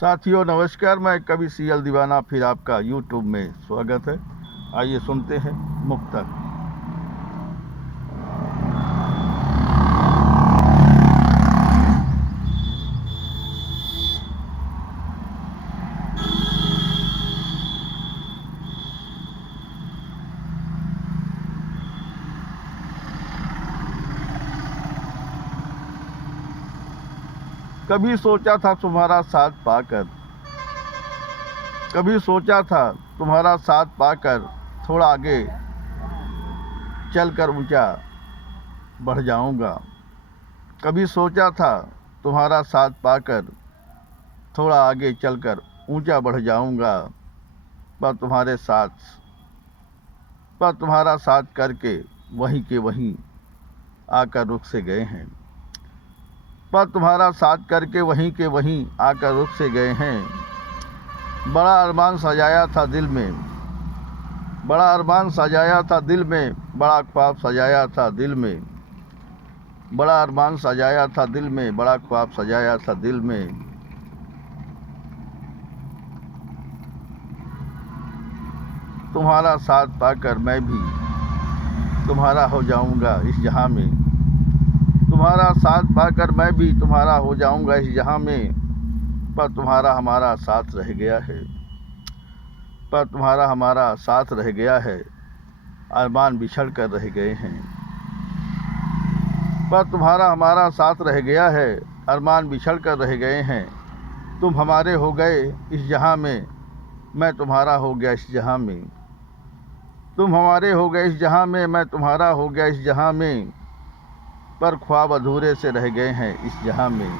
साथियों नमस्कार, मैं कवि सीएल दीवाना फिर आपका यूट्यूब में स्वागत है। आइए सुनते हैं मुक्तक। कभी सोचा था तुम्हारा साथ पाकर, कभी सोचा था तुम्हारा साथ पाकर थोड़ा आगे चलकर ऊंचा बढ़ जाऊंगा। कभी सोचा था तुम्हारा साथ पाकर थोड़ा आगे चलकर ऊंचा बढ़ जाऊंगा। पर तुम्हारा साथ करके वहीं के वहीं आकर रुक से गए हैं। पर तुम्हारा साथ करके वहीं के वहीं आकर रुक से गए हैं। बड़ा अरमान सजाया था दिल में, बड़ा अरमान सजाया था दिल में, बड़ा ख्वाब सजाया था दिल में, बड़ा अरमान सजाया था दिल में, बड़ा ख्वाब सजाया था दिल में। तुम्हारा साथ पाकर मैं भी तुम्हारा हो जाऊंगा इस जहां में। तुम्हारा साथ पाकर मैं भी तुम्हारा हो जाऊंगा इस जहां में। पर तुम्हारा हमारा साथ रह गया है, पर तुम्हारा हमारा साथ रह गया है। अरमान बिछड़ कर रह गए हैं। पर तुम्हारा हमारा साथ रह गया है, अरमान बिछड़ कर रह गए हैं। तुम हमारे हो गए इस जहां में, मैं तुम्हारा हो गया इस जहां में। तुम हमारे हो गए इस जहां में, मैं तुम्हारा हो गया इस जहां में। पर ख्वाब अधूरे से रह गए हैं इस जहां में,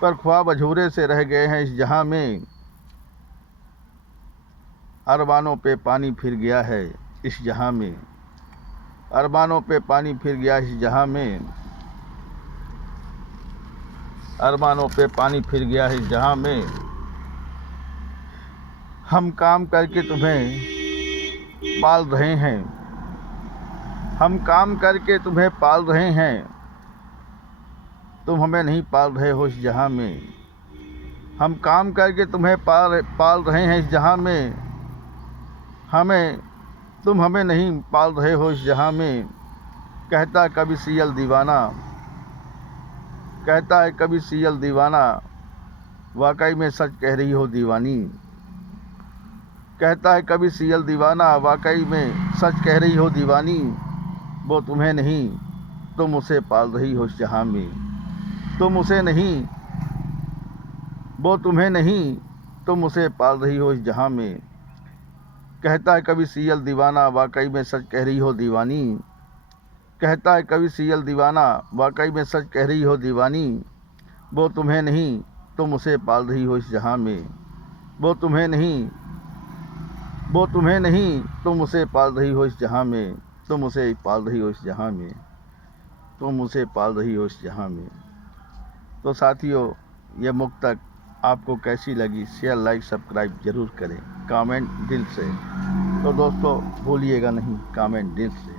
पर ख्वाब अधूरे से रह गए हैं इस जहां में। अरमानों पे पानी फिर गया है इस जहां में, अरमानों पे पानी फिर गया इस जहां में, अरमानों पे पानी फिर गया है इस जहां में। हम काम करके तुम्हें पाल रहे हैं, हम काम करके तुम्हें पाल रहे हैं। तुम हमें नहीं पाल रहे हो इस जहां में। हम काम करके तुम्हें पाल रहे हैं इस जहां में। तुम हमें नहीं पाल रहे हो इस जहां में। कहता कभी सीएल दीवाना, कहता है कभी सीएल दीवाना, वाकई में सच कह रही हो दीवानी। कहता है कभी सीएल दीवाना, वाकई में सच कह रही हो दीवानी। वो तुम्हें नहीं तुम उसे पाल रही हो इस जहां में। तुम उसे नहीं, वो तुम्हें नहीं तुम उसे पाल रही हो इस जहां में। कहता है कभी सीएल दीवाना, वाकई में सच कह रही हो दीवानी। कहता है कभी सीएल दीवाना, वाकई में सच कह रही हो दीवानी। वो तुम्हें नहीं तुम उसे पाल रही हो इस जहां में। वो तुम्हें नहीं, वो तुम्हें नहीं तुम उसे पाल रही हो इस जहां में। तुम उसे पाल रही हो इस जहां में, तुम उसे पाल रही हो इस जहां में। तो साथियों, यह मुक्तक आपको कैसी लगी, शेयर लाइक सब्सक्राइब जरूर करें, कमेंट दिल से। तो दोस्तों भूलिएगा नहीं, कमेंट दिल से।